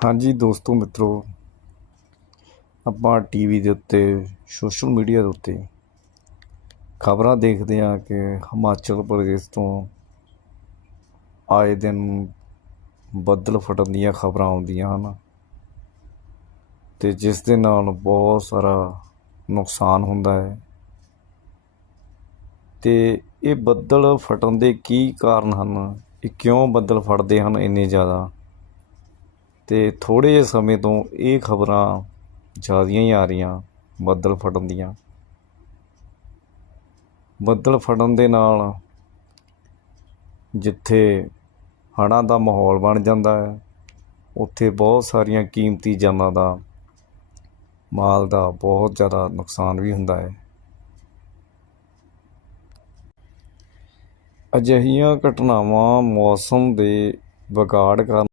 ਹਾਂਜੀ ਦੋਸਤੋ, ਮਿੱਤਰੋ, ਆਪਾਂ ਟੀਵੀ ਦੇ ਉੱਤੇ ਸੋਸ਼ਲ ਮੀਡੀਆ ਦੇ ਉੱਤੇ ਖਬਰਾਂ ਦੇਖਦੇ ਹਾਂ ਕਿ ਹਿਮਾਚਲ ਪ੍ਰਦੇਸ਼ ਤੋਂ ਆਏ ਦਿਨ ਬੱਦਲ ਫਟਣ ਦੀਆਂ ਖਬਰਾਂ ਆਉਂਦੀਆਂ ਹਨ ਤੇ ਜਿਸ ਦੇ ਨਾਲ ਬਹੁਤ ਸਾਰਾ ਨੁਕਸਾਨ ਹੁੰਦਾ ਹੈ। ਤੇ ਇਹ ਬੱਦਲ ਫਟਣ ਦੇ ਕੀ ਕਾਰਨ ਹਨ? ਇਹ ਕਿਉਂ ਬੱਦਲ ਫਟਦੇ ਹਨ ਇੰਨੇ ਜ਼ਿਆਦਾ? ਅਤੇ ਥੋੜ੍ਹੇ ਜਿਹੇ ਸਮੇਂ ਤੋਂ ਇਹ ਖਬਰਾਂ ਜ਼ਿਆਦੀਆਂ ਹੀ ਆ ਰਹੀਆਂ, ਬੱਦਲ ਫਟਣ ਦੀਆਂ। ਬੱਦਲ ਫਟਣ ਦੇ ਨਾਲ ਜਿੱਥੇ ਹੜ੍ਹਾਂ ਦਾ ਮਾਹੌਲ ਬਣ ਜਾਂਦਾ ਹੈ, ਉੱਥੇ ਬਹੁਤ ਸਾਰੀਆਂ ਕੀਮਤੀ ਜਾਨਾਂ ਦਾ ਮਾਲ ਦਾ ਬਹੁਤ ਜ਼ਿਆਦਾ ਨੁਕਸਾਨ ਵੀ ਹੁੰਦਾ ਹੈ। ਅਜਿਹੀਆਂ ਘਟਨਾਵਾਂ ਮੌਸਮ ਦੇ ਵਿਗਾੜ ਕਾਰਨ